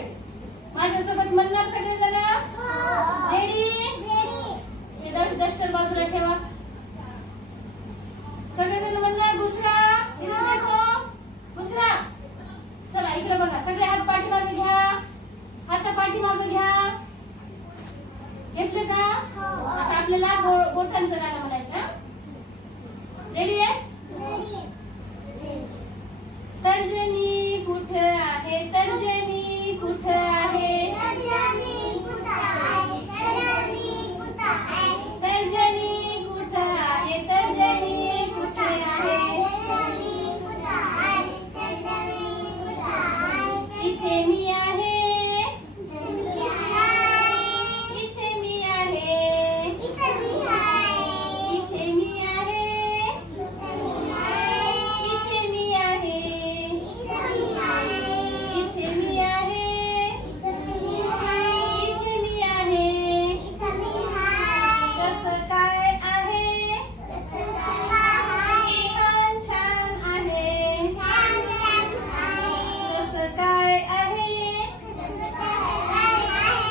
म्हणायचं. माझ्यासोबत म्हणणार सगळेजण? रेडी? हे डस्टर बाजूला ठेवा. सगळेजण म्हणणार बुशरा. इधर देखो बुशरा. चला इकडे बघा. सगळे हात पाठीमागे घ्या. हात पाठीमागे घ्या. घेतलं का? आता आपल्याला बोटांचं गाणं म्हणायचं. रेडी आहे? तर्जनी कुठं आहे? तर्जनी कुठं आहे? तर्जनी कुठं आहे? तर्जनी कुठं आहे? इथे मी आहे. इथे मी आहे. इथे मी आहे. इथे मी आहे. इथे मी आहे. इथे मी आहे. कसं काय आहे? छान छान आहे. कसं काय आहे?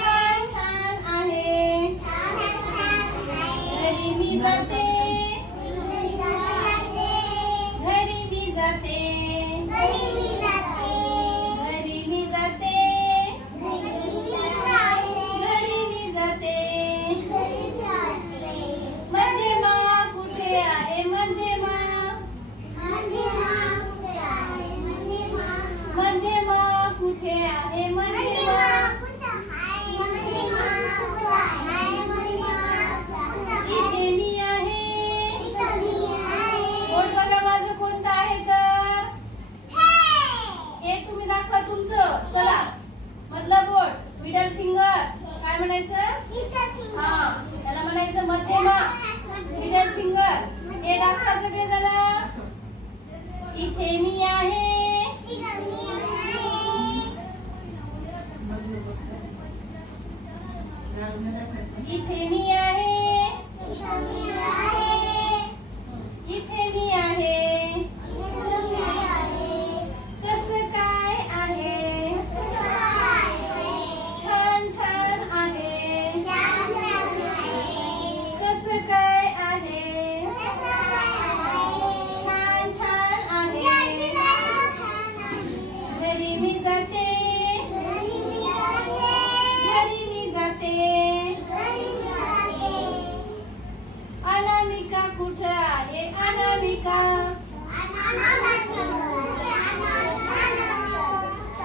छान छान आहे. घरी मी जाते. घरी मी जाते. घरी मी जाते. घरी मी जाते. मध्यमा कुठे आहे? मध्यमा. मध्यमा कुठे आहे? मध्यमा. इथे मी आहे. बोट बघा माझं कोणतं आहे तर? हे तुम्ही दाखवा तुमचं. चला मधलं बोट मिडल फिंगर काय म्हणायचं? हा त्याला म्हणायचं मध्यमा मिडल फिंगर. हे दाखवा सगळे जण. इथे मी आहे. इथे मी आहे. इथे मी आहे. कसं काय आहे? छान छान आहे. कसं काय आहे? छान छान आहे. घरी मी जाते. घरी मी जाते. अनामिका कुठं आहे? अनामिका.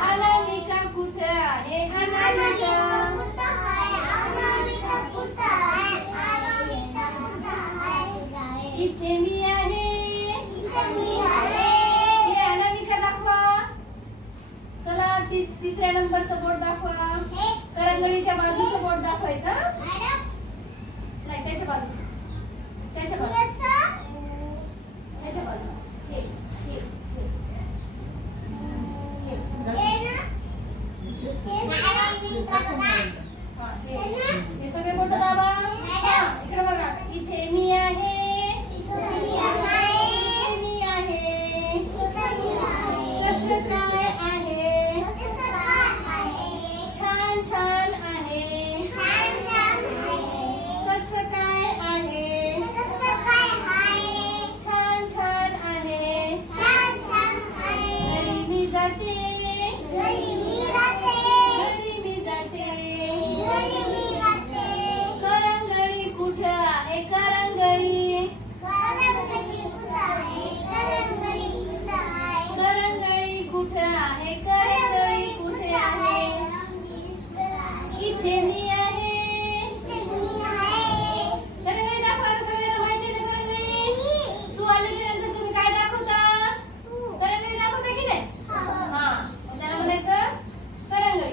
अनामिका कुठं आहे? अनामिका. इथे मी आहे. हे अनामिका दाखवा. चला तिसऱ्या नंबरचं बोट दाखवा. करंगडीच्या बाजूचं बोट दाखवायचं. नाही त्याच्या बाजूचं. त्याच्या बाजूचं. त्याच्या बाजूचं. हे सगळे बोट दाबा. इकडे बघा. इथे मी आहे. इथे मी आहे. कसं काय आहे? छान छान आहे. कसं काय आहे? छान छान आहे. घरी मी जाते. घरी मी जाते. करंगळी कुठं आहे? करंगळी. करंगळी कुठं आहे? करंगळी कुठे आहे? इथे मी आहे. करंगळी दाखवा. सगळ्यांना माहिती आहे ना करंगळी? सु आल्याच्या नंतर तुम्ही काय दाखवता? करंगळी दाखवता की नाही? हा त्याला म्हणायचं करंगळी.